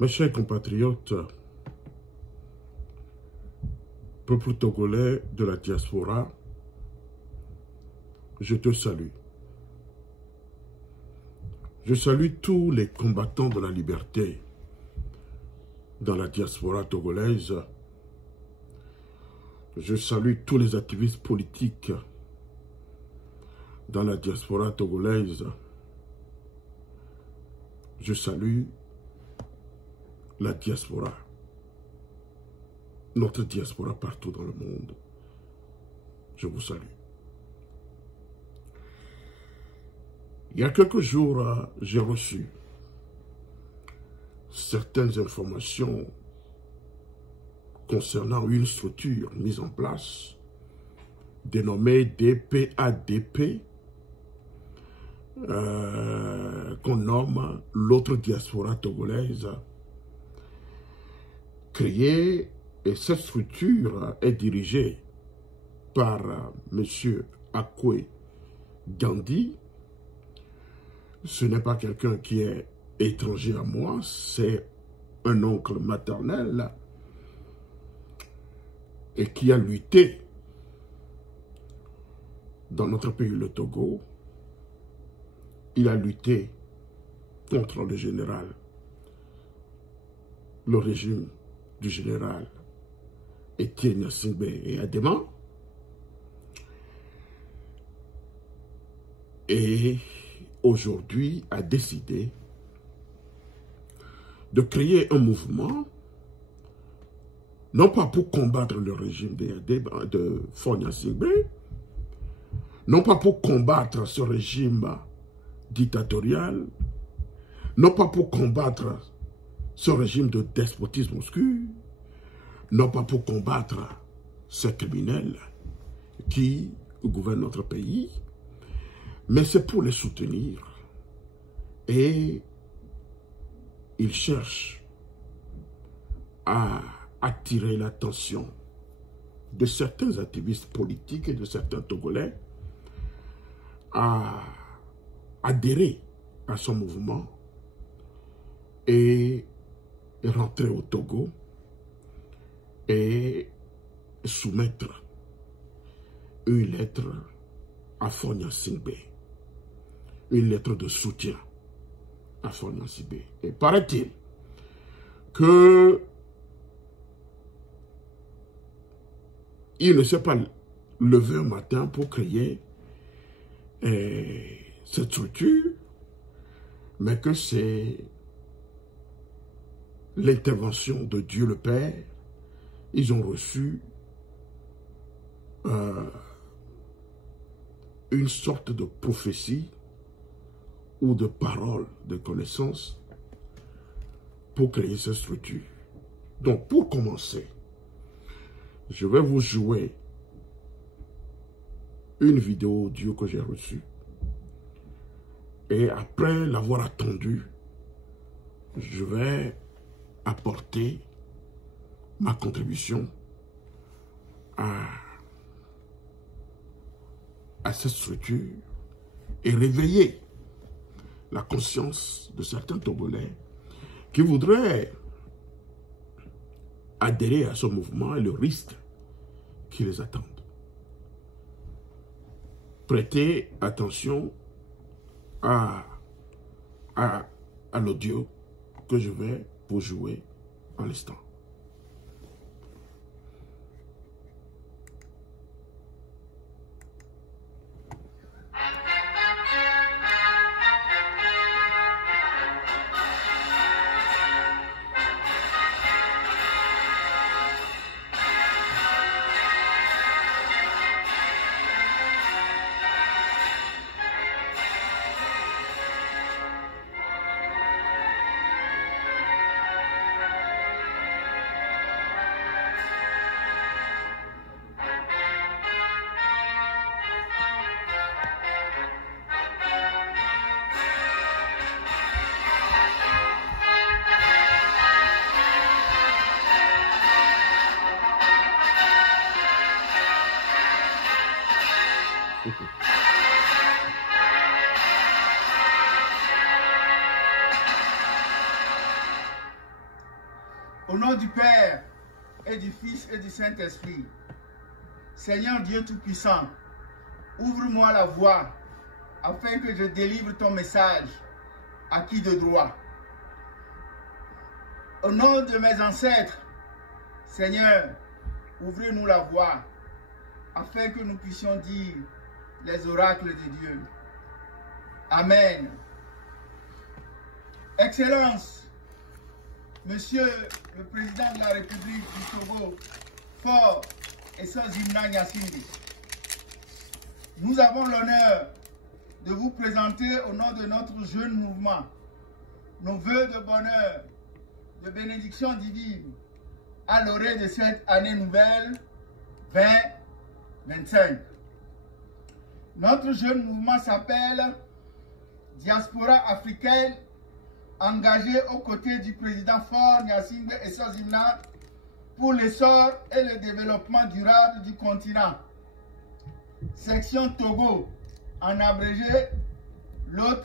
Mes chers compatriotes, peuple togolais de la diaspora, je te salue. Je salue tous les combattants de la liberté dans la diaspora togolaise. Je salue tous les activistes politiques dans la diaspora togolaise. Je salue la diaspora, notre diaspora partout dans le monde. Je vous salue. Il y a quelques jours, j'ai reçu certaines informations concernant une structure mise en place dénommée DPADP, qu'on nomme l'autre diaspora togolaise, créée, et cette structure est dirigée par M. Akwe Gandhi. Ce n'est pas quelqu'un qui est étranger à moi, c'est un oncle maternel et qui a lutté dans notre pays, le Togo. Il a lutté contre le général, le régime du général Etienne Gnassingbé et Adema. Et aujourd'hui a décidé de créer un mouvement, non pas pour combattre le régime de Faure Gnassingbé, non pas pour combattre ce régime dictatorial, non pas pour combattre ce régime de despotisme obscur, non pas pour combattre ces criminels qui gouvernent notre pays, mais c'est pour les soutenir. Et ils cherchent à attirer l'attention de certains activistes politiques et de certains Togolais à adhérer à son mouvement et rentrer au Togo et soumettre une lettre à Faure Gnassingbé, une lettre de soutien à Faure Gnassingbé. Et paraît-il que il ne s'est pas levé un matin pour créer cette structure, mais que c'est l'intervention de Dieu le Père. Ils ont reçu une sorte de prophétie ou de parole de connaissance pour créer cette structure. Donc, pour commencer, je vais vous jouer une vidéo audio que j'ai reçue. Et après l'avoir attendue, je vais apporter ma contribution à cette structure et réveiller la conscience de certains Togolais qui voudraient adhérer à ce mouvement et le risque qui les attend. Prêtez attention à l'audio que je vais vous jouer en l'instant. Au nom du Père et du Fils et du Saint-Esprit, Seigneur Dieu Tout-Puissant, ouvre-moi la voie afin que je délivre ton message à qui de droit. Au nom de mes ancêtres, Seigneur, ouvrez-nous la voie afin que nous puissions dire les oracles de Dieu. Amen. Excellence, Monsieur le Président de la République du Togo, Faure Essoe-Zimna Gnassingbé, nous avons l'honneur de vous présenter au nom de notre jeune mouvement nos vœux de bonheur, de bénédiction divine à l'orée de cette année nouvelle 2025. Notre jeune mouvement s'appelle Diaspora africaine engagée aux côtés du président Faure Gnassingbé Essoe-Zimna pour l'essor et le développement durable du continent. Section Togo, en abrégé, l'autre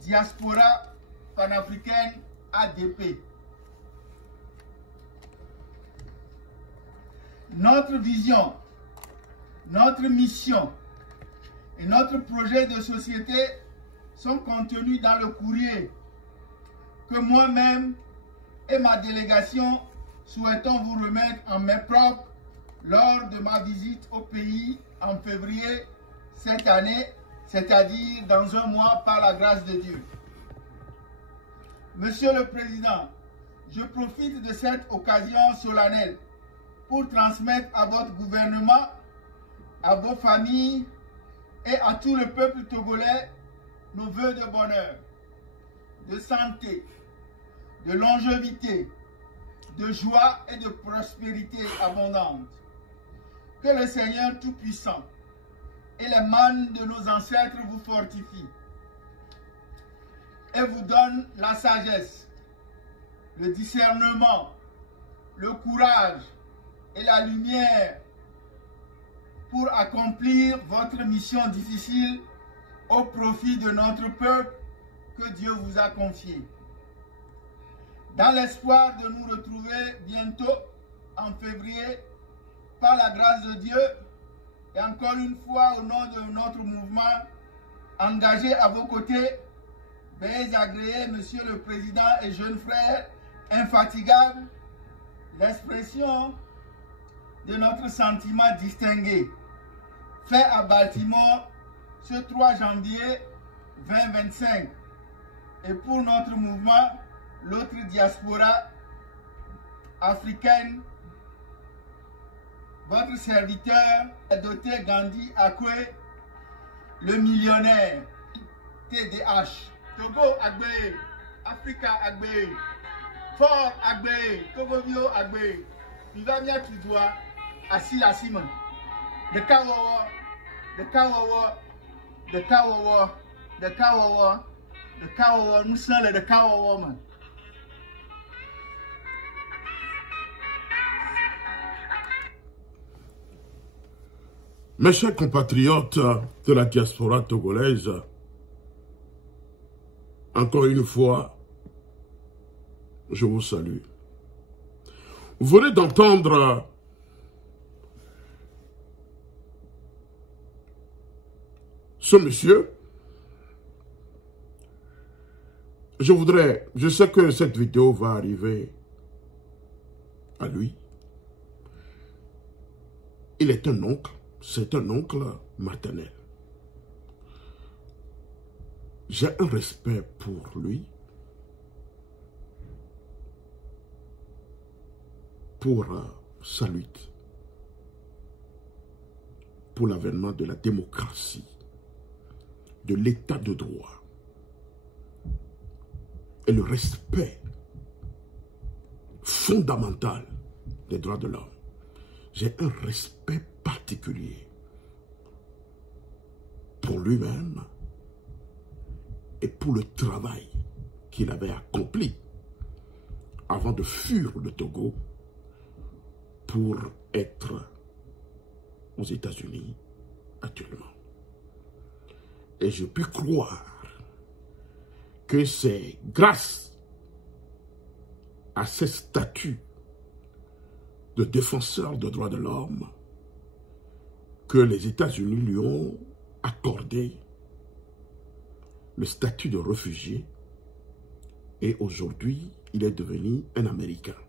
Diaspora panafricaine ADP. Notre vision, notre mission et notre projet de société sont contenus dans le courrier que moi-même et ma délégation souhaitons vous remettre en main propre lors de ma visite au pays en février cette année, c'est-à-dire dans un mois par la grâce de Dieu. Monsieur le Président, je profite de cette occasion solennelle pour transmettre à votre gouvernement, à vos familles et à tout le peuple togolais nos vœux de bonheur, de santé, de longévité, de joie et de prospérité abondante. Que le Seigneur Tout-Puissant et les mannes de nos ancêtres vous fortifient et vous donnent la sagesse, le discernement, le courage et la lumière pour accomplir votre mission difficile au profit de notre peuple que Dieu vous a confié. Dans l'espoir de nous retrouver bientôt en février, par la grâce de Dieu, et encore une fois au nom de notre mouvement, engagé à vos côtés, veuillez agréer, Monsieur le Président et jeune frère, infatigable, l'expression de notre sentiment distingué, fait à Baltimore ce 3 janvier 2025, et pour notre mouvement, l'autre diaspora africaine, votre serviteur est doté Gandhi Akwe, le millionnaire, TDH. Togo Agbe, Africa Agbe, Faure Agbe, Togobio Agbe, Vivamia Tudwa, Assis Simon. The Kawawa, the Kawawa, the Kawawa, the Kawawa, the Kawawa, nous sommes les Kawawa, man. Mes chers compatriotes de la diaspora togolaise, encore une fois, je vous salue. Vous venez d'entendre ce monsieur. Je sais que cette vidéo va arriver à lui. Il est un oncle. C'est un oncle maternel. J'ai un respect pour lui, pour sa lutte, pour l'avènement de la démocratie, de l'état de droit et le respect fondamental des droits de l'homme. J'ai un respect particulier pour lui-même et pour le travail qu'il avait accompli avant de fuir le Togo pour être aux États-Unis actuellement. Et je puis croire que c'est grâce à ces statuts de défenseur des droits de l'homme que les États-Unis lui ont accordé le statut de réfugié et aujourd'hui, il est devenu un Américain.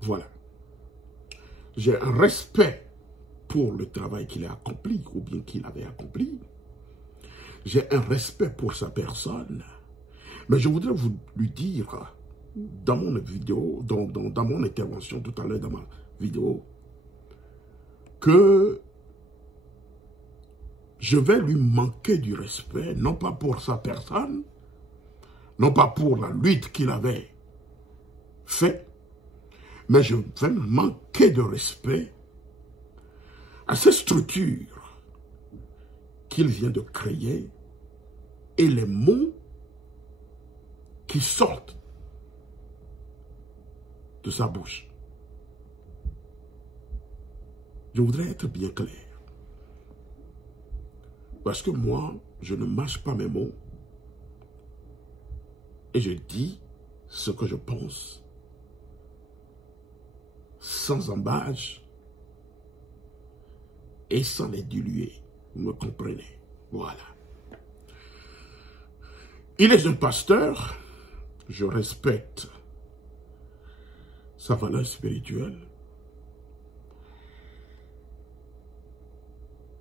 Voilà. J'ai un respect pour le travail qu'il a accompli ou bien qu'il avait accompli. J'ai un respect pour sa personne. Mais je voudrais vous lui dire, dans mon vidéo, dans mon intervention tout à l'heure, dans ma vidéo, que je vais lui manquer du respect, non pas pour sa personne, non pas pour la lutte qu'il avait faite, mais je vais manquer de respect à ces structures qu'il vient de créer et les mots qui sortent de sa bouche. Je voudrais être bien clair. Parce que moi, je ne mâche pas mes mots et je dis ce que je pense sans embâche et sans les diluer. Vous me comprenez? Voilà. Il est un pasteur. Je respecte sa valeur spirituelle.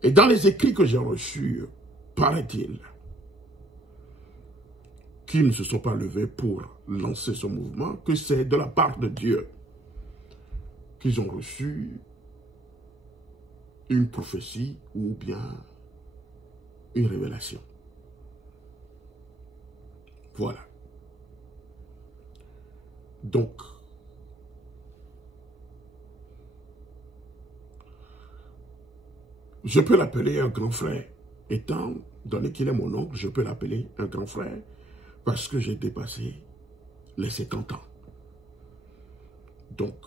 Et dans les écrits que j'ai reçus, paraît-il, qu'ils ne se sont pas levés pour lancer ce mouvement, que c'est de la part de Dieu qu'ils ont reçu une prophétie ou bien une révélation. Voilà. Donc, je peux l'appeler un grand frère. Étant donné qu'il est mon oncle, je peux l'appeler un grand frère parce que j'ai dépassé les 50 ans. Donc,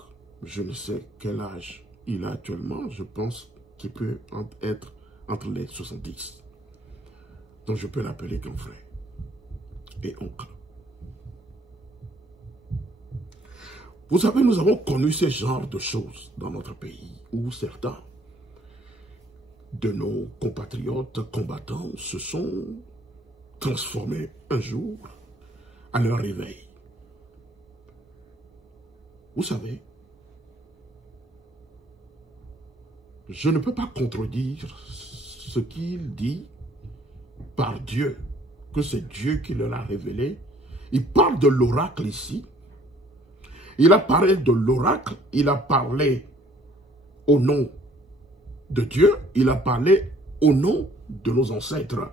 je ne sais quel âge il a actuellement. Je pense qu'il peut être entre les 70. Donc, je peux l'appeler grand frère et oncle. Vous savez, nous avons connu ce genre de choses dans notre pays où certains de nos compatriotes combattants se sont transformés un jour à leur réveil. Vous savez, je ne peux pas contredire ce qu'il dit par Dieu, que c'est Dieu qui leur a révélé. Il parle de l'oracle ici. Il a parlé de l'oracle, il a parlé au nom de Dieu, il a parlé au nom de nos ancêtres.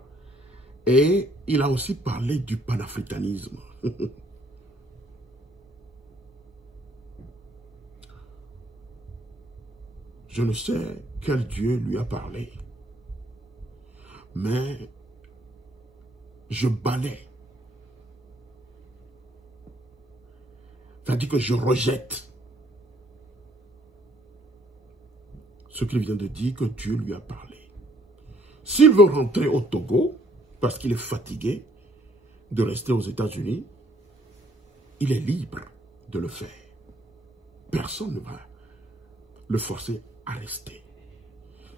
Et il a aussi parlé du panafricanisme. Je ne sais quel Dieu lui a parlé, mais je balaie. C'est-à-dire que je rejette ce qu'il vient de dire que Dieu lui a parlé. S'il veut rentrer au Togo, parce qu'il est fatigué de rester aux États-Unis, il est libre de le faire. Personne ne va le forcer à rester.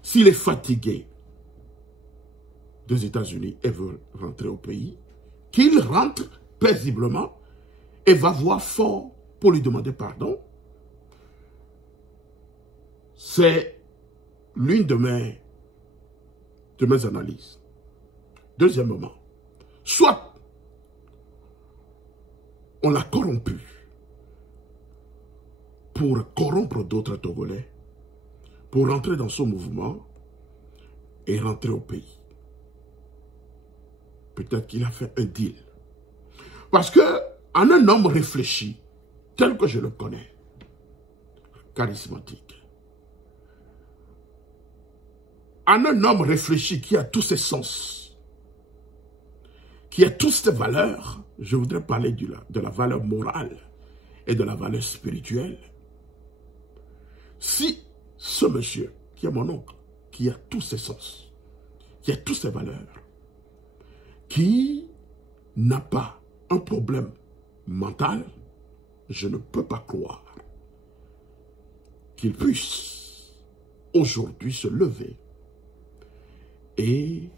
S'il est fatigué des États-Unis et veut rentrer au pays, qu'il rentre paisiblement et va voir fort pour lui demander pardon. C'est l'une de mes analyses. Deuxièmement, soit on l'a corrompu pour corrompre d'autres Togolais, pour rentrer dans son mouvement et rentrer au pays. Peut-être qu'il a fait un deal. Parce que en un homme réfléchi, tel que je le connais, charismatique, en un homme réfléchi qui a tous ses sens, qui a toutes ses valeurs, je voudrais parler de la valeur morale et de la valeur spirituelle. Si ce monsieur, qui est mon oncle, qui a tous ses sens, qui a toutes ses valeurs, qui n'a pas un problème mental, je ne peux pas croire qu'il puisse aujourd'hui se lever et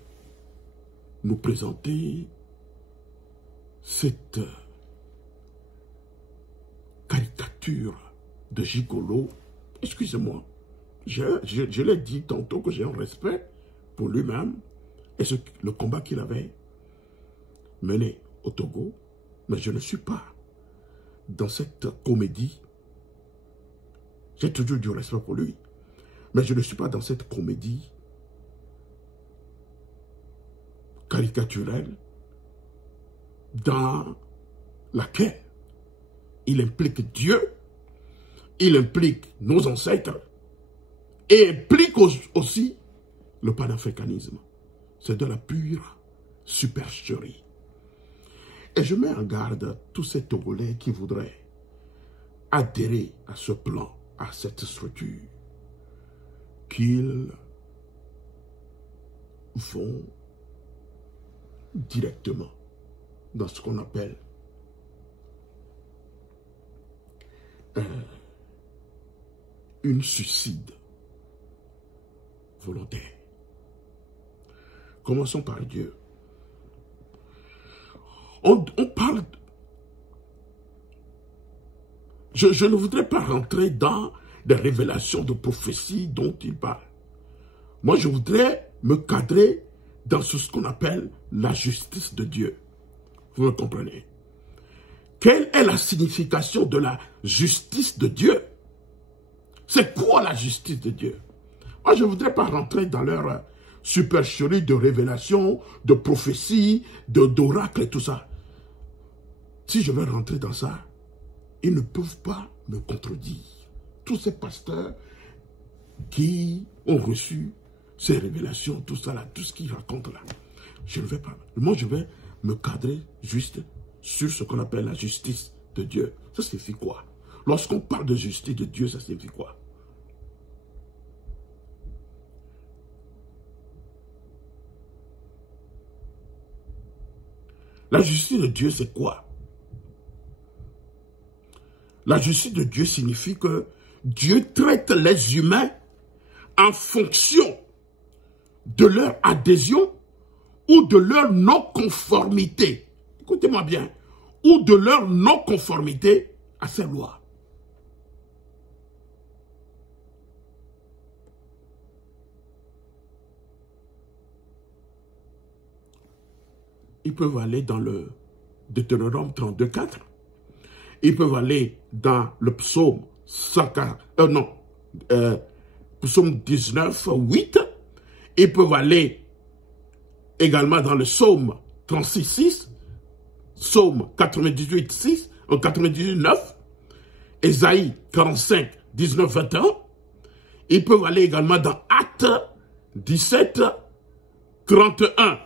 nous présenter cette caricature de gigolo. Excusez-moi, je l'ai dit tantôt que j'ai un respect pour lui-même et le combat qu'il avait mené au Togo, mais je ne suis pas dans cette comédie. J'ai toujours du respect pour lui, mais je ne suis pas dans cette comédie caricaturelle dans laquelle il implique Dieu, il implique nos ancêtres et implique aussi le panafricanisme. C'est de la pure supercherie. Et je mets en garde tous ces Togolais qui voudraient adhérer à ce plan, à cette structure, qu'ils vont directement dans ce qu'on appelle une suicide volontaire. Commençons par Dieu. On parle... Je ne voudrais pas rentrer dans des révélations de prophétie dont il parle. Moi, je voudrais me cadrer dans ce qu'on appelle la justice de Dieu. Vous me comprenez? Quelle est la signification de la justice de Dieu? C'est quoi la justice de Dieu? Moi, je ne voudrais pas rentrer dans leur supercherie de révélation, de prophétie, d'oracle et tout ça. Si je veux rentrer dans ça, ils ne peuvent pas me contredire. Tous ces pasteurs qui ont reçu ces révélations, tout ça là, tout ce qu'ils racontent là, je ne vais pas. Moi, je vais me cadrer juste sur ce qu'on appelle la justice de Dieu. Ça signifie quoi? Lorsqu'on parle de justice de Dieu, ça signifie quoi? La justice de Dieu, c'est quoi? La justice de Dieu signifie que Dieu traite les humains en fonction de leur adhésion ou de leur non-conformité. Écoutez-moi bien. Ou de leur non-conformité à ses lois. Ils peuvent aller dans le Deutéronome 32:4. Ils peuvent aller dans le psaume 19:8. Ils peuvent aller également dans le psaume 36:6, psaume 98:6, 98:9, Ésaïe 45:19-21. Ils peuvent aller également dans Actes 17:31.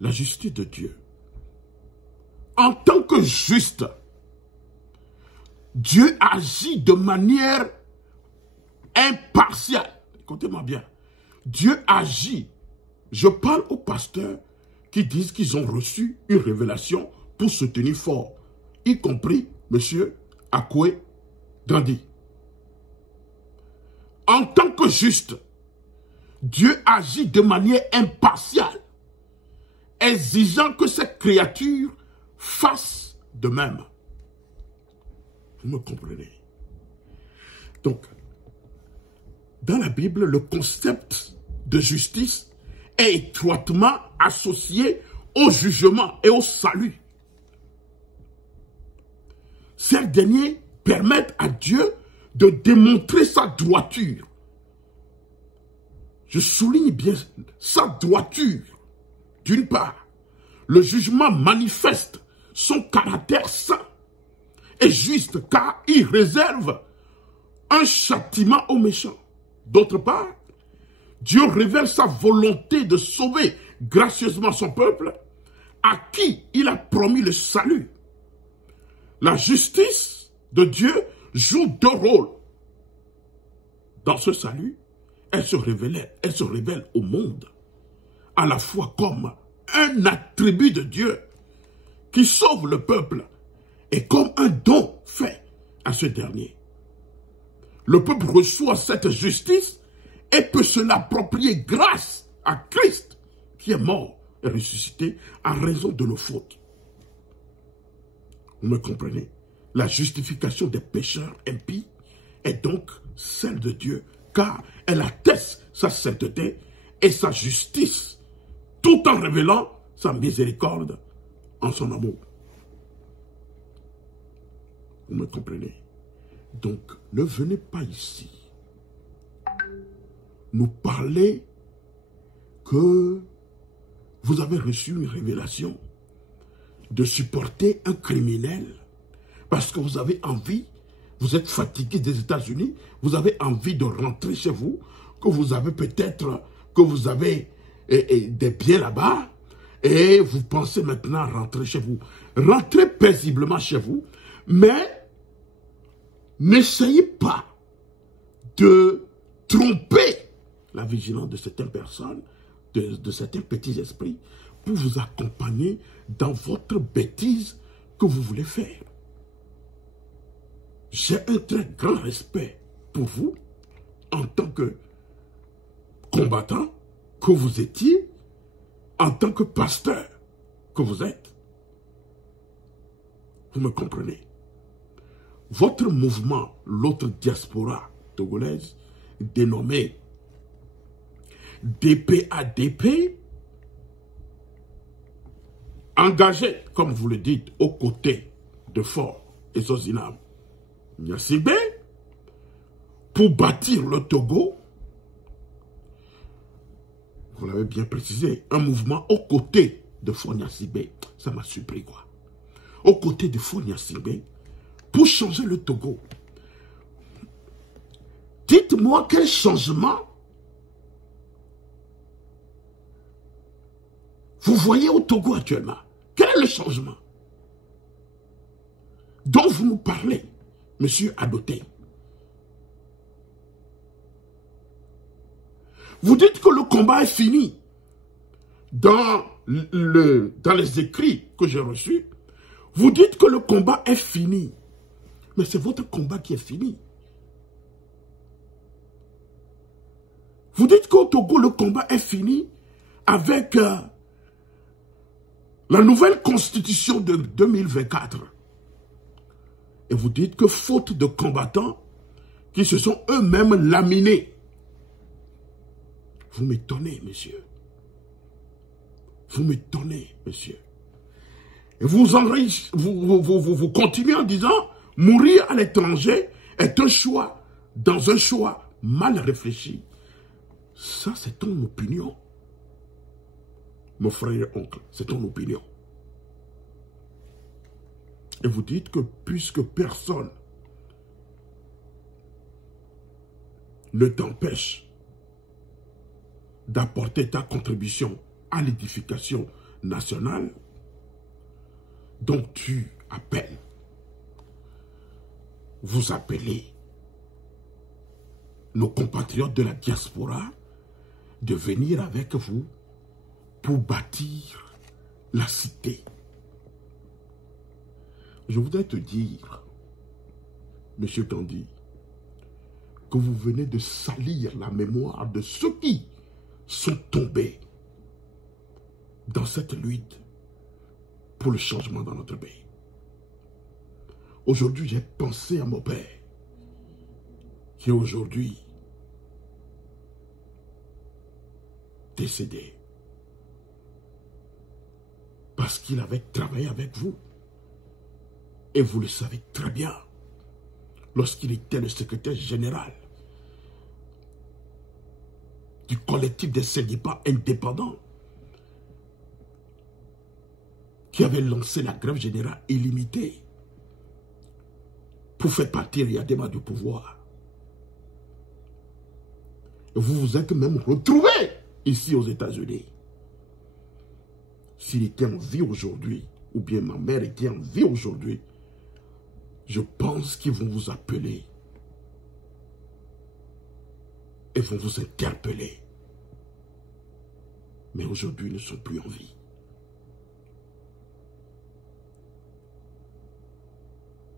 La justice de Dieu. En tant que juste, Dieu agit de manière impartiale. Écoutez-moi bien. Dieu agit. Je parle aux pasteurs qui disent qu'ils ont reçu une révélation pour se tenir fort, y compris M. Akoué Gandhi. En tant que juste, Dieu agit de manière impartiale, exigeant que cette créature fasse de même. Vous me comprenez? Donc, dans la Bible, le concept de justice est étroitement associé au jugement et au salut. Ces derniers permettent à Dieu de démontrer sa droiture. Je souligne bien sa droiture. D'une part, le jugement manifeste son caractère saint et juste car il réserve un châtiment aux méchants. D'autre part, Dieu révèle sa volonté de sauver gracieusement son peuple à qui il a promis le salut. La justice de Dieu joue deux rôles. Dans ce salut, elle se révèle au monde. à la fois comme un attribut de Dieu qui sauve le peuple et comme un don fait à ce dernier. Le peuple reçoit cette justice et peut se l'approprier grâce à Christ qui est mort et ressuscité à raison de nos fautes. Vous me comprenez? La justification des pécheurs impies est donc celle de Dieu, car elle atteste sa sainteté et sa justice, tout en révélant sa miséricorde en son amour. Vous me comprenez? Donc, ne venez pas ici nous parler que vous avez reçu une révélation de supporter un criminel parce que vous avez envie, vous êtes fatigué des États-Unis, vous avez envie de rentrer chez vous, que vous avez peut-être, que vous avez des biens là-bas, et vous pensez maintenant rentrer chez vous. Rentrez paisiblement chez vous, mais n'essayez pas de tromper la vigilance de certaines personnes, de certains petits esprits, pour vous accompagner dans votre bêtise que vous voulez faire. J'ai un très grand respect pour vous, en tant que combattant que vous étiez, en tant que pasteur que vous êtes. Vous me comprenez? Votre mouvement, l'autre diaspora togolaise, dénommé DPADP, engagé, comme vous le dites, aux côtés de Faure et Zozinam Gnassingbé, pour bâtir le Togo, vous l'avez bien précisé, un mouvement aux côtés de Faure Gnassingbé, ça m'a surpris quoi. Aux côtés de Faure Gnassingbé, pour changer le Togo. Dites-moi quel changement vous voyez au Togo actuellement. Quel est le changement dont vous nous parlez, monsieur Adoté? Vous dites que le combat est fini. Dans les écrits que j'ai reçus, vous dites que le combat est fini. Mais c'est votre combat qui est fini. Vous dites qu'au Togo, le combat est fini avec la nouvelle constitution de 2024. Et vous dites que faute de combattants qui se sont eux-mêmes laminés. Vous m'étonnez, monsieur. Vous m'étonnez, monsieur. Et vous continuez en disant, mourir à l'étranger est un choix, dans un choix mal réfléchi. Ça, c'est ton opinion. Mon frère et oncle, c'est ton opinion. Et vous dites que puisque personne ne t'empêche d'apporter ta contribution à l'édification nationale, donc tu appelles, vous appelez nos compatriotes de la diaspora de venir avec vous pour bâtir la cité. Je voudrais te dire, monsieur Gandhi, que vous venez de salir la mémoire de ceux qui sont tombés dans cette lutte pour le changement dans notre pays. Aujourd'hui, j'ai pensé à mon père, qui est aujourd'hui décédé, parce qu'il avait travaillé avec vous. Et vous le savez très bien, lorsqu'il était le secrétaire général du collectif des syndicats indépendants, qui avait lancé la grève générale illimitée pour faire partir Yadema du pouvoir. Et vous vous êtes même retrouvé ici aux États-Unis. S'il était en vie aujourd'hui, ou bien ma mère était en vie aujourd'hui, je pense qu'ils vont vous appeler et vont vous interpeller. mais aujourd'hui ne sont plus en vie.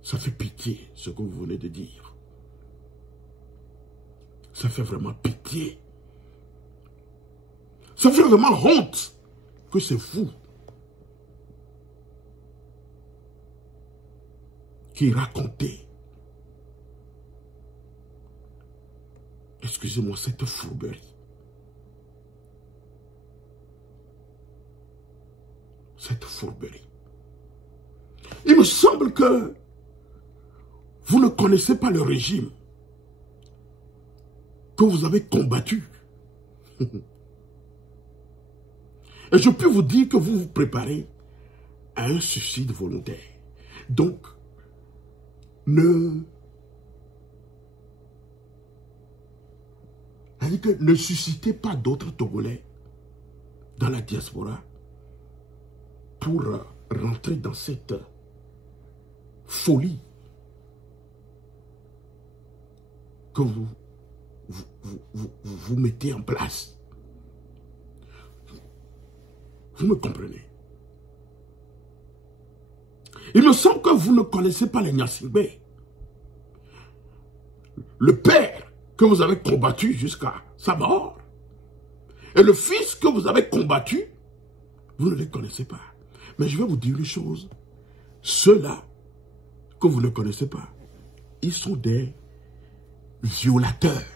Ça fait pitié ce que vous venez de dire. Ça fait vraiment pitié. Ça fait vraiment honte que c'est vous qui racontez, excusez-moi, cette fourberie. Cette fourberie. Il me semble que vous ne connaissez pas le régime que vous avez combattu. Et je peux vous dire que vous vous préparez à un suicide volontaire. Donc, ne suscitez pas d'autres Togolais dans la diaspora pour rentrer dans cette folie que vous mettez en place. Vous me comprenez? Il me semble que vous ne connaissez pas les Gnassingbé. Le père que vous avez combattu jusqu'à sa mort et le fils que vous avez combattu, vous ne les connaissez pas. Mais je vais vous dire une chose. Ceux-là que vous ne connaissez pas, ils sont des violateurs,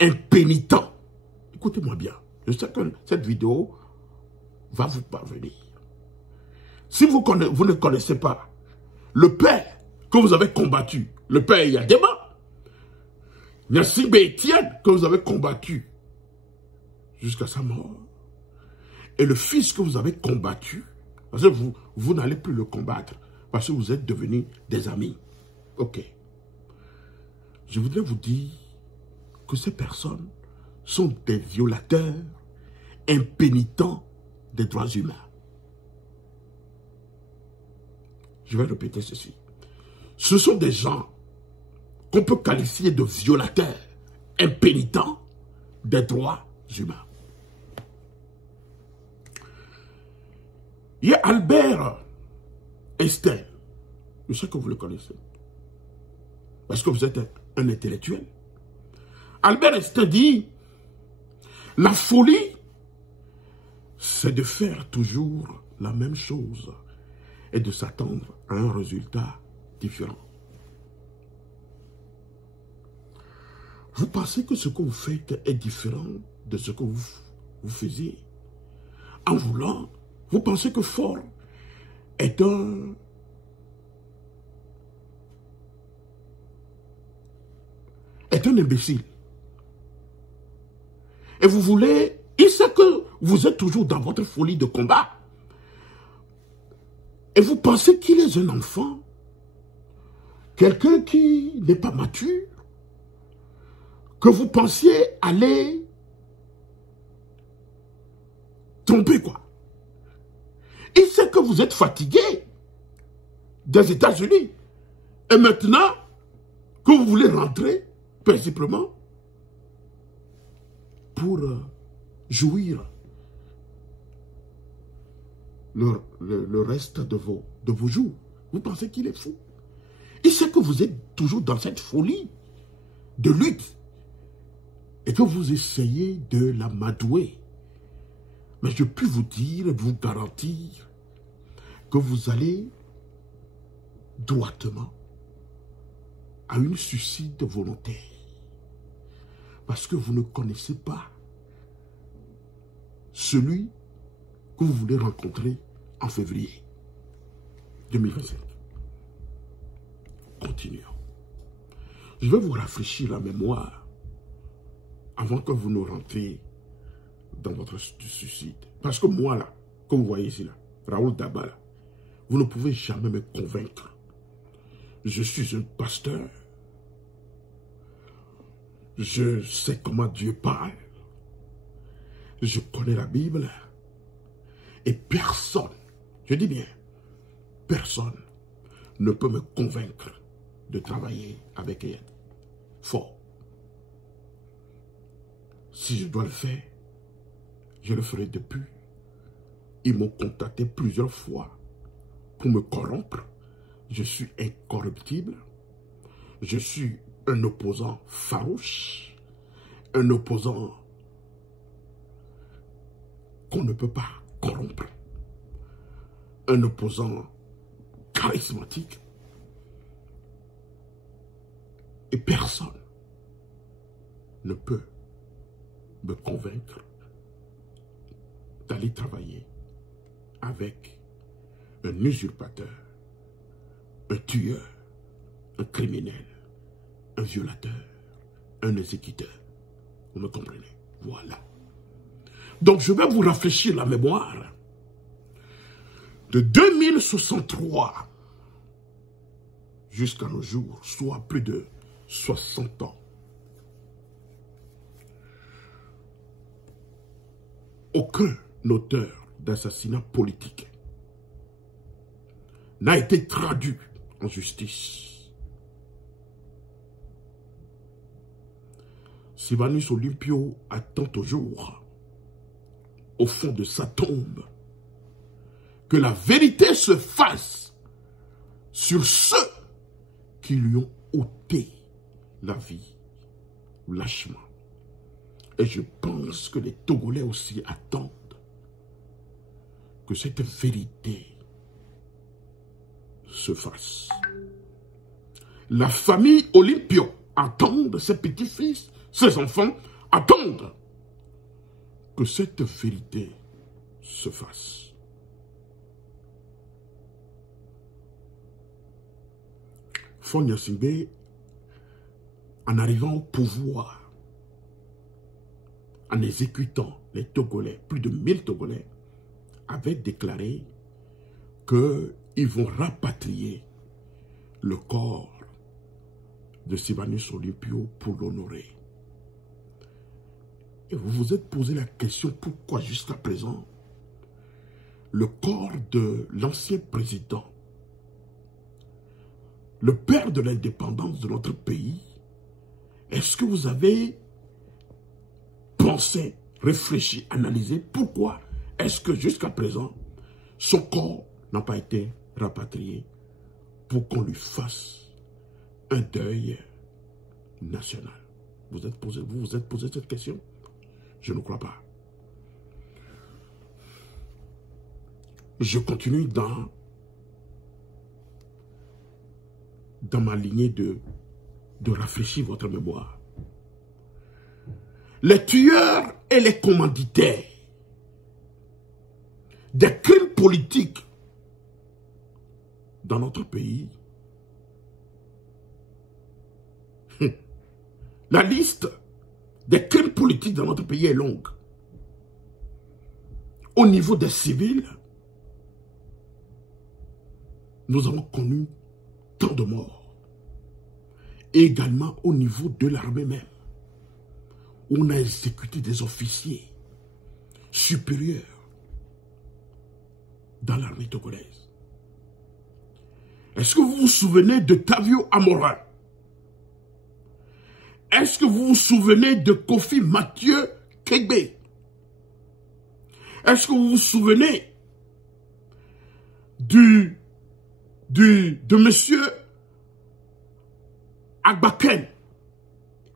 impénitents. Écoutez-moi bien. Je sais que cette vidéo va vous parvenir. Si vous ne connaissez pas le père que vous avez combattu, le père Yadema, Gnassingbé Étienne que vous avez combattu jusqu'à sa mort, et le fils que vous avez combattu, parce que vous n'allez plus le combattre, parce que vous êtes devenus des amis. Ok. Je voudrais vous dire que ces personnes sont des violateurs impénitents des droits humains. Je vais répéter ceci. Ce sont des gens qu'on peut qualifier de violateurs impénitents des droits humains. Il y a Albert Einstein. Je sais que vous le connaissez. Parce que vous êtes un intellectuel. Albert Einstein dit, la folie, c'est de faire toujours la même chose et de s'attendre à un résultat différent. Vous pensez que ce que vous faites est différent de ce que vous faisiez. En voulant, vous pensez que Ford est un imbécile. Et vous voulez, il sait que vous êtes toujours dans votre folie de combat. Et vous pensez qu'il est un enfant, quelqu'un qui n'est pas mature, que vous pensiez aller tromper quoi. Il sait que vous êtes fatigué des États-Unis. Et maintenant que vous voulez rentrer, paisiblement, pour jouir le reste de vos jours. Vous pensez qu'il est fou. Il sait que vous êtes toujours dans cette folie de lutte et que vous essayez de l'amadouer. Mais je puis vous dire et vous garantir que vous allez droitement à une suicide volontaire. Parce que vous ne connaissez pas celui que vous voulez rencontrer en février 2025. Continuons. Je vais vous rafraîchir la mémoire avant que vous ne rentriez dans votre suicide. Parce que moi, là, comme vous voyez ici, là, Raoul Daba, là, vous ne pouvez jamais me convaincre. Je suis un pasteur. Je sais comment Dieu parle. Je connais la Bible. Et personne, je dis bien, personne ne peut me convaincre de travailler avec Ford. Si je dois le faire, Je le ferai depuis. Ils m'ont contacté plusieurs fois pour me corrompre. Je suis incorruptible. Je suis un opposant farouche. Un opposant qu'on ne peut pas corrompre. Un opposant charismatique. Et personne ne peut me convaincre d'aller travailler avec un usurpateur, un tueur, un criminel, un violateur, un exécuteur. Vous me comprenez? Voilà. Donc je vais vous rafraîchir la mémoire. De 2063 jusqu'à nos jours, soit plus de 60 ans. Aucun auteur d'assassinat politique n'a été traduit en justice. Sylvanus Olympio attend toujours, au fond de sa tombe, que la vérité se fasse sur ceux qui lui ont ôté la vie lâchement. Et je pense que les Togolais aussi attendent que cette vérité se fasse. La famille Olympio attend, ses petits-fils, ses enfants attendent que cette vérité se fasse. Faure Gnassingbé, en arrivant au pouvoir, en exécutant les Togolais, plus de 1000 Togolais, avaient déclaré qu'ils vont rapatrier le corps de Sylvanus Olympio pour l'honorer. Et vous vous êtes posé la question pourquoi jusqu'à présent le corps de l'ancien président, le père de l'indépendance de notre pays, est-ce que vous avez pensé, réfléchi, analysé pourquoi est-ce que jusqu'à présent son corps n'a pas été rapatrié pour qu'on lui fasse un deuil national? Vous vous êtes posé cette question? Je ne crois pas. Je continue dans ma lignée de rafraîchir votre mémoire. Les tueurs et les commanditaires des crimes politiques dans notre pays, la liste des crimes politiques dans notre pays est longue. Au niveau des civils, nous avons connu tant de morts. Et également au niveau de l'armée même, où on a exécuté des officiers supérieurs dans l'armée togolaise. Est-ce que vous vous souvenez de Tavio Amorin? Est-ce que vous vous souvenez de Kofi Mathieu Kegbe? Est-ce que vous vous souvenez de monsieur Agbaken,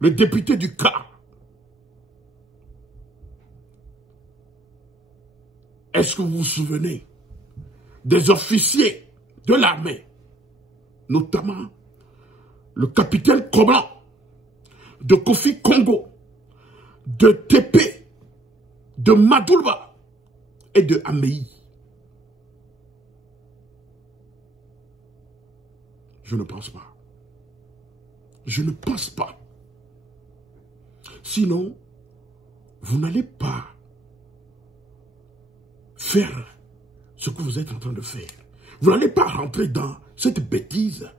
le député du CAR? Est-ce que vous vous souvenez des officiers de l'armée, notamment le capitaine Koblan, de Kofi Congo, de Tépé, de Madoulba et de Amei? Je ne pense pas. Je ne pense pas. Sinon, vous n'allez pas faire ce que vous êtes en train de faire. Vous n'allez pas rentrer dans cette bêtise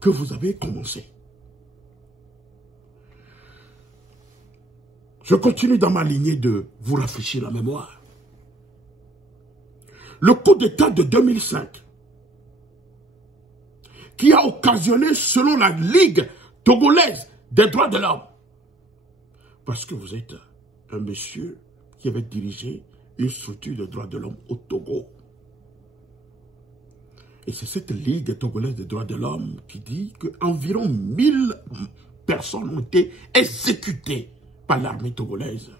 que vous avez commencé. Je continue dans ma lignée de vous rafraîchir la mémoire. Le coup d'État de 2005, qui a occasionné, selon la Ligue togolaise des droits de l'homme, parce que vous êtes un monsieur qui avait dirigé une structure de droits de l'homme au Togo. Et c'est cette Ligue togolaise des droits de l'homme qui dit qu'environ 1000 personnes ont été exécutées par l'armée togolaise.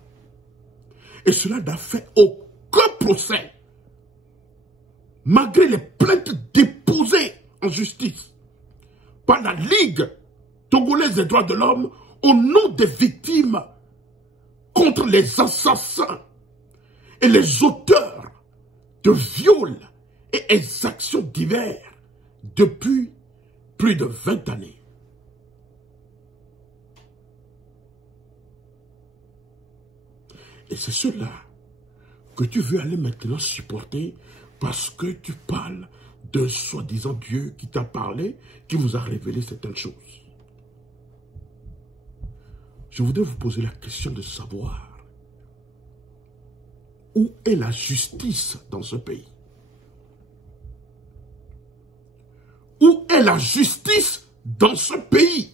Et cela n'a fait aucun procès, malgré les plaintes déposées en justice par la Ligue togolaise des droits de l'homme au nom des victimes contre les assassins et les auteurs de viols et exactions divers depuis plus de 20 années. Et c'est cela que tu veux aller maintenant supporter parce que tu parles d'un soi-disant Dieu qui t'a parlé, qui vous a révélé certaines choses. Je voudrais vous poser la question de savoir où est la justice dans ce pays? Où est la justice dans ce pays?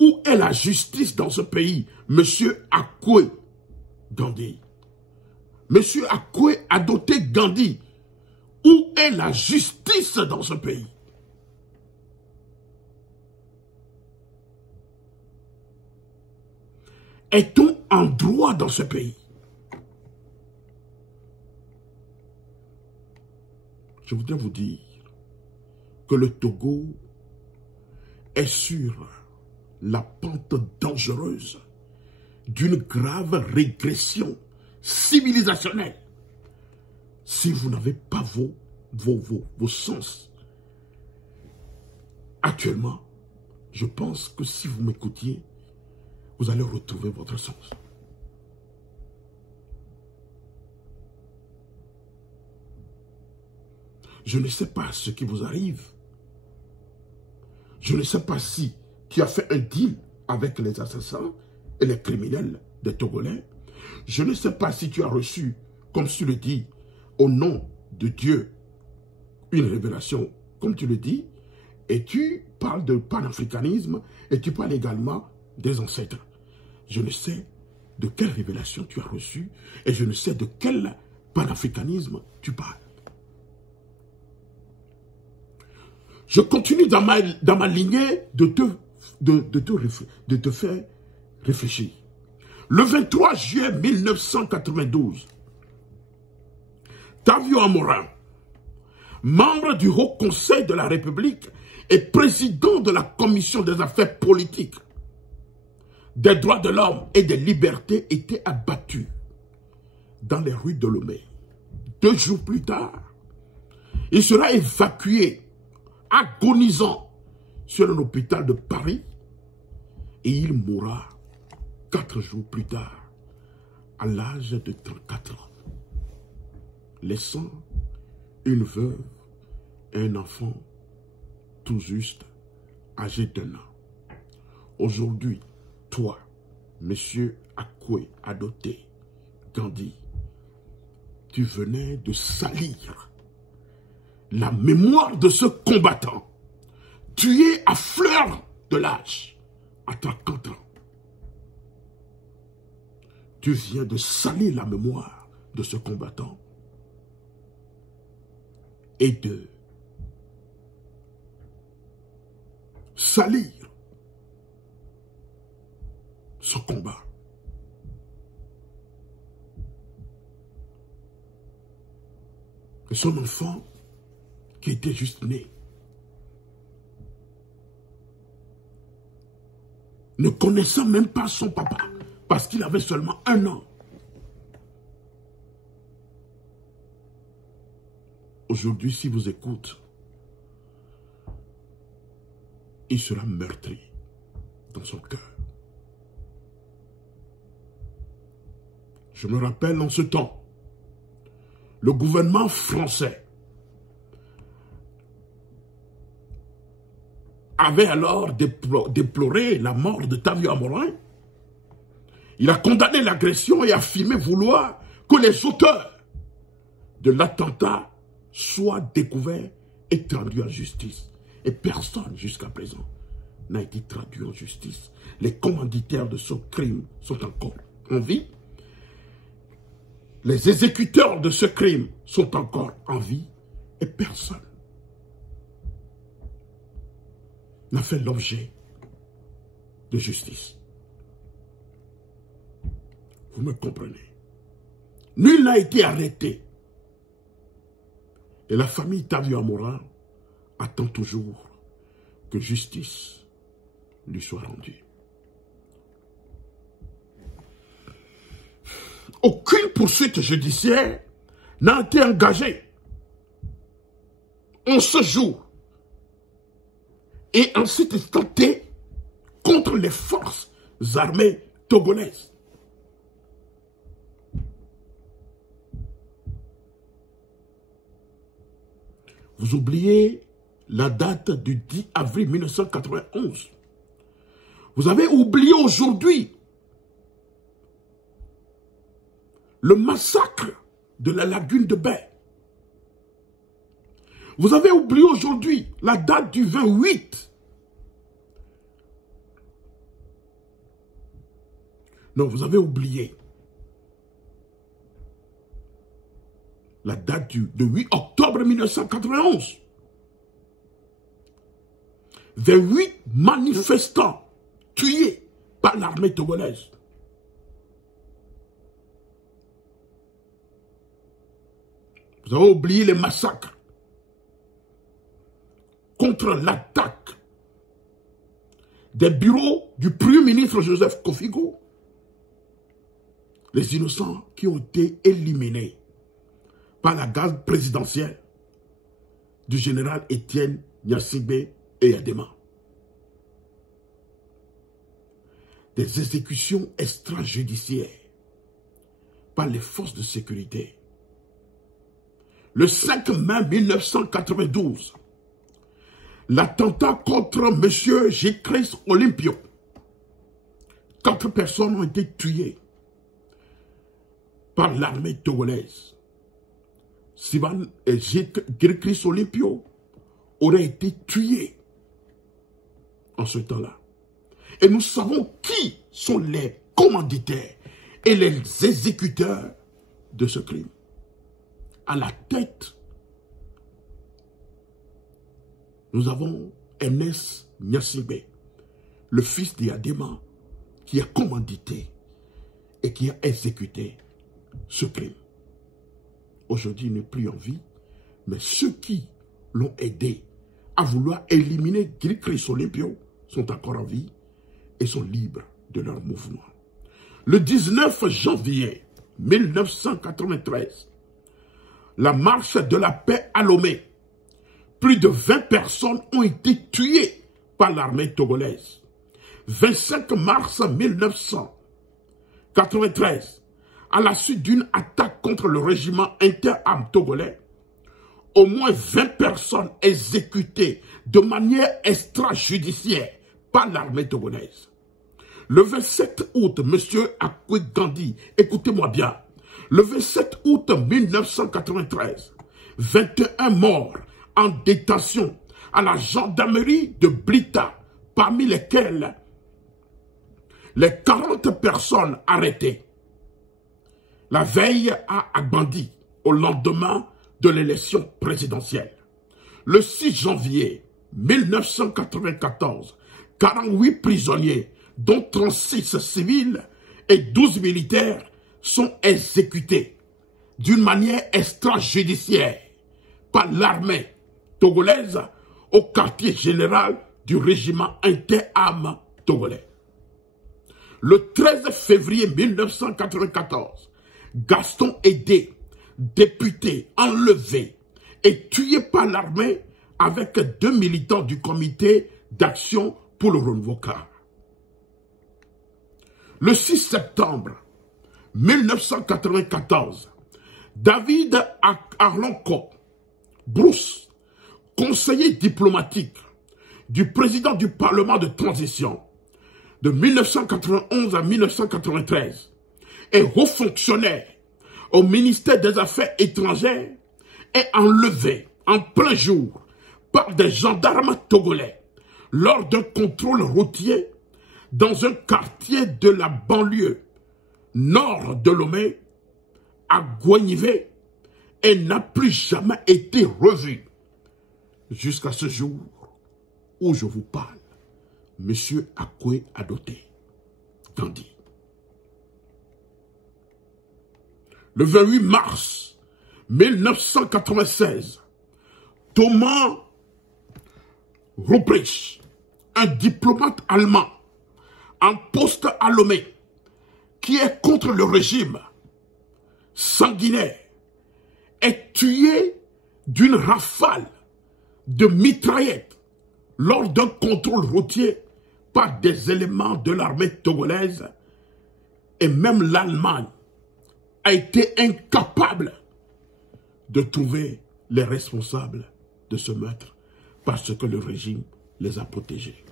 Où est la justice dans ce pays, Monsieur Akwe Gandhi? Monsieur Akwe Adoté Gandhi, où est la justice dans ce pays? Est-on en droit dans ce pays? Je voudrais vous dire que le Togo est sur la pente dangereuse d'une grave régression civilisationnelle. Si vous n'avez pas vos sens, actuellement, je pense que si vous m'écoutiez, vous allez retrouver votre sens. Je ne sais pas ce qui vous arrive. Je ne sais pas si tu as fait un deal avec les assassins et les criminels des Togolais. Je ne sais pas si tu as reçu, comme tu le dis, au nom de Dieu, une révélation, comme tu le dis, et tu parles de panafricanisme, et tu parles également des ancêtres. Je ne sais de quelle révélation tu as reçu, et je ne sais de quel panafricanisme tu parles. Je continue dans ma lignée de te faire réfléchir. Le 23 juillet 1992, Tavio Amorin, membre du Haut Conseil de la République et président de la Commission des affaires politiques, des droits de l'homme et des libertés, était abattu dans les rues de Lomé. 2 jours plus tard, il sera évacué agonisant sur un hôpital de Paris et il mourra 4 jours plus tard à l'âge de 34 ans, laissant une veuve et un enfant tout juste âgé d'1 an. Aujourd'hui, toi, Monsieur Akwe Adoté Gandhi, tu venais de salir la mémoire de ce combattant, tué à fleur de l'âge, à 30 ans. Tu viens de salir la mémoire de ce combattant et de salir ce combat. Et son enfant qui était juste né, ne connaissant même pas son papa, parce qu'il avait seulement 1 an. Aujourd'hui, s'il vous écoute, il sera meurtri dans son cœur. Je me rappelle en ce temps, le gouvernement français avait alors déploré la mort de Tavio Amorin. Il a condamné l'agression et affirmé vouloir que les auteurs de l'attentat soient découverts et rendus en justice. Et personne jusqu'à présent n'a été traduit en justice. Les commanditaires de ce crime sont encore en vie. Les exécuteurs de ce crime sont encore en vie. Et personne n'a fait l'objet de justice. Vous me comprenez? Nul n'a été arrêté. Et la famille Tavio Amora attend toujours que justice lui soit rendue. Aucune poursuite judiciaire n'a été engagée en ce jour et en cet instant T contre les forces armées togolaises. Vous oubliez la date du 10 avril 1991. Vous avez oublié aujourd'hui le massacre de la lagune de Baie. Vous avez oublié aujourd'hui la date du 28. Non, vous avez oublié la date du 8 octobre 1991. 28 manifestants tués par l'armée togolaise. Vous avez oublié les massacres contre l'attaque des bureaux du Premier ministre Joseph Kofigo. Les innocents qui ont été éliminés par la garde présidentielle du général Étienne Gnassingbé et Yadema. Des exécutions extrajudiciaires par les forces de sécurité. Le 5 mai 1992, l'attentat contre M. J-Chris Olympio. 4 personnes ont été tuées par l'armée togolaise. Sivan et J-Chris Olympio auraient été tués en ce temps-là. Et nous savons qui sont les commanditaires et les exécuteurs de ce crime. À la tête, nous avons Ernest Gnassingbé, le fils d'Yadema, qui a commandité et qui a exécuté ce crime. Aujourd'hui, il n'est plus en vie, mais ceux qui l'ont aidé à vouloir éliminer J-Chris Olympio sont encore en vie et sont libres de leur mouvement. Le 19 janvier 1993, la marche de la paix à Lomé, plus de 20 personnes ont été tuées par l'armée togolaise. 25 mars 1993, à la suite d'une attaque contre le régiment interarmes togolais, au moins 20 personnes exécutées de manière extrajudiciaire par l'armée togolaise. Le 27 août, M. Akwé Gandhi, écoutez-moi bien, le 27 août 1993, 21 morts en détention à la gendarmerie de Blita, parmi lesquels les 40 personnes arrêtées la veille à Agbandi, au lendemain de l'élection présidentielle. Le 6 janvier 1994, 48 prisonniers, dont 36 civils et 12 militaires, sont exécutés d'une manière extrajudiciaire par l'armée togolaise au quartier général du régiment interarmes togolais. Le 13 février 1994, Gaston Edé, député enlevé et tué par l'armée avec 2 militants du comité d'action pour le renouveau CAR. Le 6 septembre 1994, David Arlonco Bruce, conseiller diplomatique du président du Parlement de transition de 1991 à 1993 et haut fonctionnaire au ministère des Affaires étrangères, est enlevé en plein jour par des gendarmes togolais lors d'un contrôle routier dans un quartier de la banlieue nord de Lomé, à Guanivé, et n'a plus jamais été revu jusqu'à ce jour où je vous parle. Monsieur Akwe Adoté Gandhi. Le 28 mars 1996, Thomas Ruprecht, un diplomate allemand en poste à Lomé, qui est contre le régime sanguinaire, est tué d'une rafale de mitraillettes lors d'un contrôle routier par des éléments de l'armée togolaise, et même l'Allemagne a été incapable de trouver les responsables de ce meurtre parce que le régime les a protégés.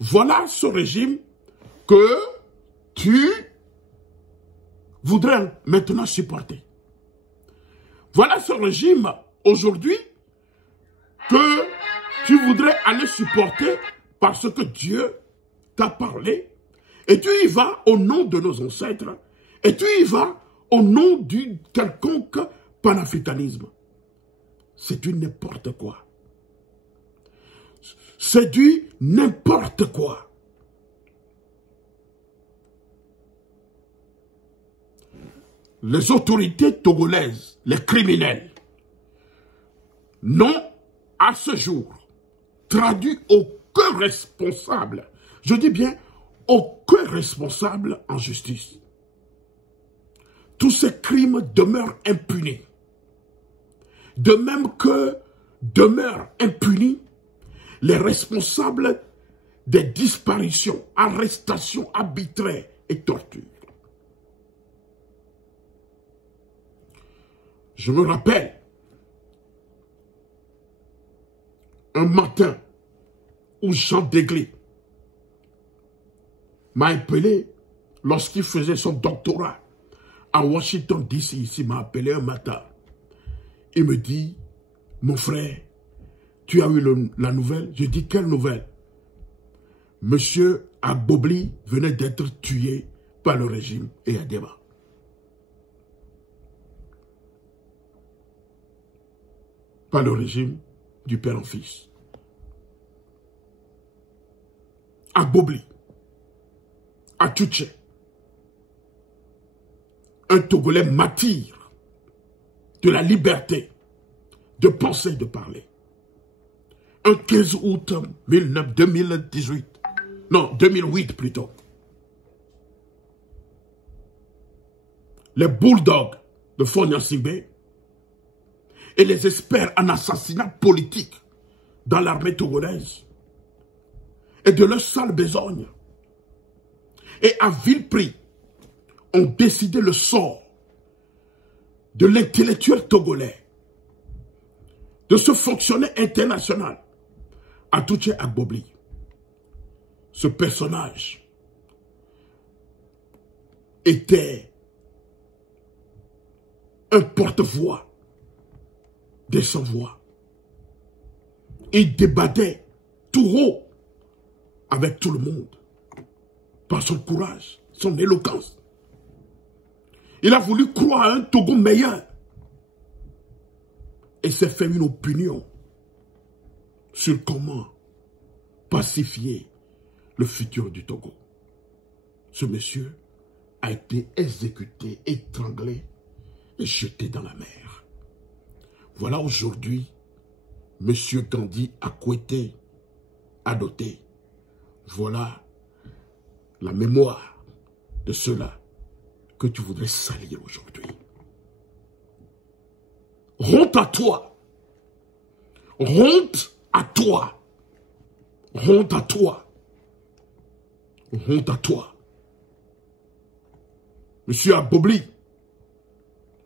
Voilà ce régime que tu voudrais maintenant supporter. Voilà ce régime aujourd'hui que tu voudrais aller supporter parce que Dieu t'a parlé et tu y vas au nom de nos ancêtres et tu y vas au nom du quelconque panafricanisme. C'est du n'importe quoi. C'est du n'importe quoi. Les autorités togolaises, les criminels, n'ont à ce jour traduit aucun responsable, je dis bien aucun responsable en justice. Tous ces crimes demeurent impunis. De même que demeurent impunis les responsables des disparitions, arrestations arbitraires et tortures. Je me rappelle, un matin où Jean Degley m'a appelé lorsqu'il faisait son doctorat à Washington DC, il m'a appelé un matin. Il me dit, mon frère, tu as eu la nouvelle? Je dis, quelle nouvelle? Monsieur Agbobli venait d'être tué par le régime et Adema. Par le régime du père en fils. Agbobli, Atouché, un Togolais martyr de la liberté de penser et de parler. Un 15 août 2018, non, 2008 plutôt. Les bulldogs de Fonia Singbe et les experts en assassinat politique dans l'armée togolaise et de leur sale besogne et à vil prix ont décidé le sort de l'intellectuel togolais, de ce fonctionnaire international, Atouché Agbobli. Ce personnage était un porte-voix des sans-voix. Il débattait tout haut avec tout le monde par son courage, son éloquence. Il a voulu croire à un Togo meilleur et s'est fait une opinion sur comment pacifier le futur du Togo. Ce monsieur a été exécuté, étranglé et jeté dans la mer. Voilà aujourd'hui, monsieur Gandhi Akwe Adoté. Voilà la mémoire de ceux-là que tu voudrais salir aujourd'hui. Honte à toi. Honte à toi. Honte à toi. Honte à toi. Monsieur Agbobli,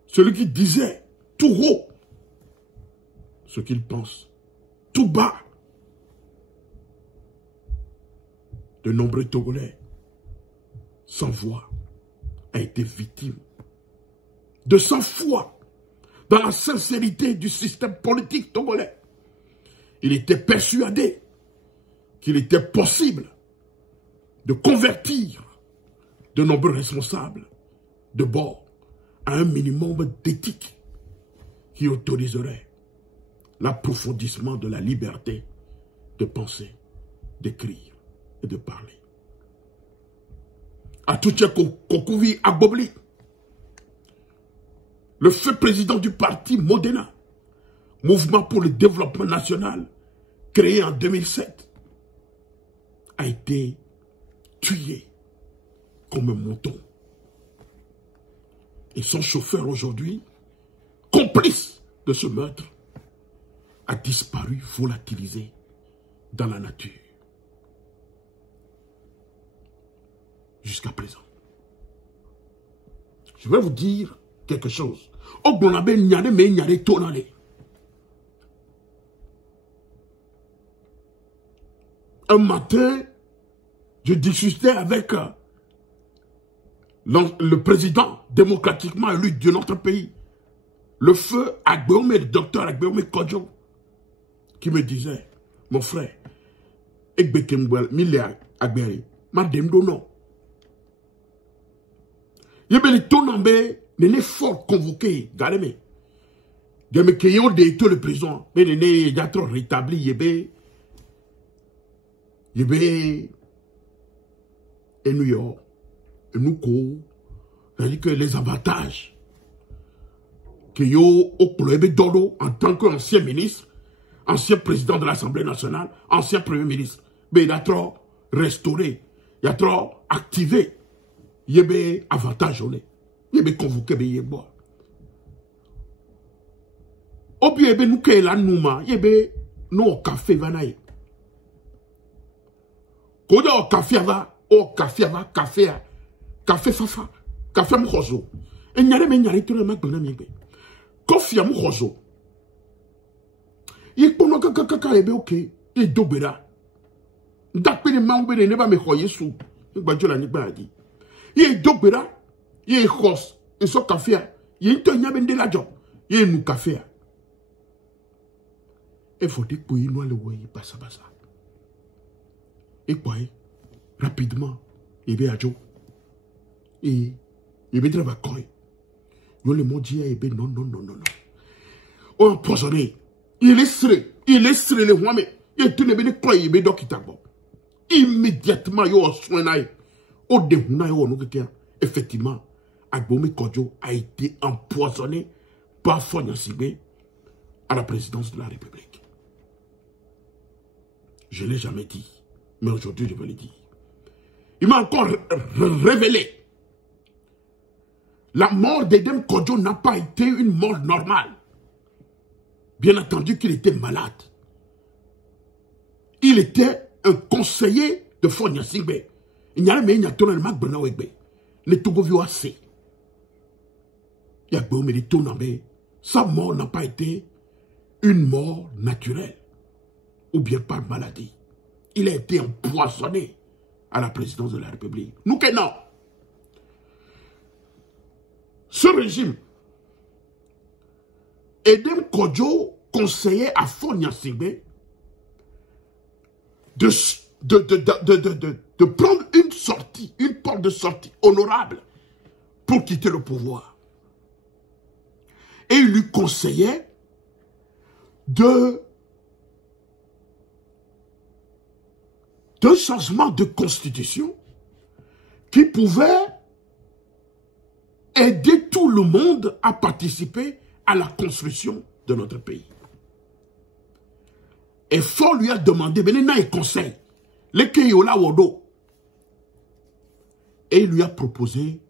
celui qui disait tout haut ce qu'il pense, tout bas. De nombreux Togolais sans voix a été victime de sang-froid dans la sincérité du système politique togolais. Il était persuadé qu'il était possible de convertir de nombreux responsables de bord à un minimum d'éthique qui autoriserait l'approfondissement de la liberté de penser, d'écrire et de parler. À tout Kokouvi Agbobli, le feu président du parti Modena, Mouvement pour le développement national, créé en 2007, a été tué comme un mouton. Et son chauffeur aujourd'hui, complice de ce meurtre, a disparu, volatilisé dans la nature. Jusqu'à présent. Je vais vous dire quelque chose. Un matin, je discutais avec le président démocratiquement élu de notre pays, le feu Agbeome, le docteur Agbeome Kodjo, qui me disait, mon frère, n'est fort convoqué, galé. De me créer de le président, mais il y a trop rétabli, et New York, et nous, c'est-à-dire que les avantages que yo au Dodo en tant qu'ancien ministre, ancien président de l'Assemblée nationale, ancien premier ministre, mais il a trop restauré, il a trop activé, il y a des avantages, il y a convoqué, il y a boire. Au bien, nous, il y a nous, café, vanaï. Quand on a café, café fafa, café mourozo. Et n'y a rien tout le monde dans le Kofi mourozo. Il est pour kaka ebe ok, il dobera. D'après les membres de neba me croyez sous. Il va dire la niba dit. Il dobera, il est rose, il so café, il est un yaben de la job, il est nous café. Il faut dire que nous allons voir basa. Et quoi, rapidement, il va à Joe. Et il va travailler. Il le monde dit, non. On empoisonné. Il est serré les rois, mais il tourne bien quoi, il est donc immédiatement, il a soigné. Au déroulé, effectivement, Agbeome Kodjo a été empoisonné par Fonia Sibé à la présidence de la République. Je ne l'ai jamais dit, mais aujourd'hui je vais le dire. Il m'a encore révélé. La mort d'Edem Kodjo n'a pas été une mort normale. Bien entendu qu'il était malade. Il était un conseiller de Fonia Sibé. Il n'y a jamais eu de Mac Benawegbe. Les Togovio assez. Il y a beau me dire, sa mort n'a pas été une mort naturelle ou bien par maladie. Il a été empoisonné à la présidence de la République. Nous que non. Ce régime, Edem Kodjo conseillait à Fonia Sibé de prendre une sortie, une porte de sortie honorable pour quitter le pouvoir. Et il lui conseillait d'un changement de constitution qui pouvait aider tout le monde à participer à la construction de notre pays. Et Fort lui a demandé, il conseil, les Keyola Wodo. Et il lui a proposé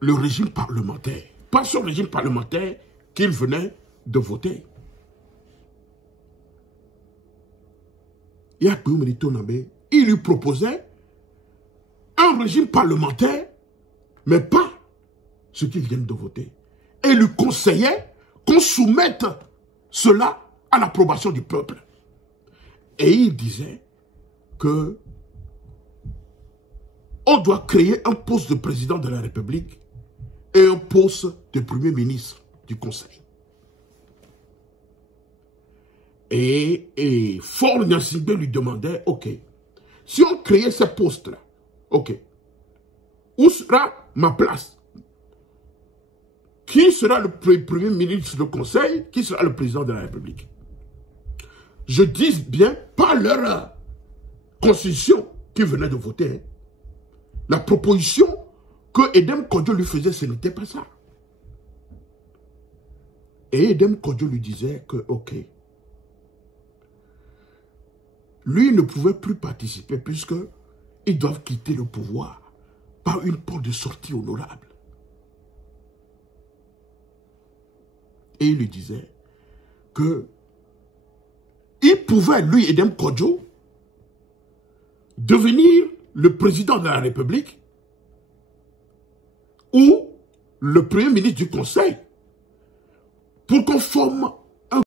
le régime parlementaire. Pas ce régime parlementaire qu'il venait de voter. Il lui proposait un régime parlementaire, mais pas ce qu'ils viennent de voter. Et il lui conseillait qu'on soumette cela à l'approbation du peuple. Et il disait que on doit créer un poste de président de la République et un poste de premier ministre du Conseil. Et Faure Gnassingbé lui demandait, ok, si on créait ce poste-là, ok, où sera ma place? Qui sera le premier ministre du Conseil? Qui sera le président de la République? Je dis bien, pas leur constitution qui venait de voter. Hein. La proposition que Edem Kodjo lui faisait, ce n'était pas ça. Et Edem Kodjo lui disait que, ok, lui ne pouvait plus participer puisqu'ils doivent quitter le pouvoir par une porte de sortie honorable. Et il lui disait que il pouvait, lui, Edem Kodjo, devenir le président de la République ou le premier ministre du Conseil pour qu'on forme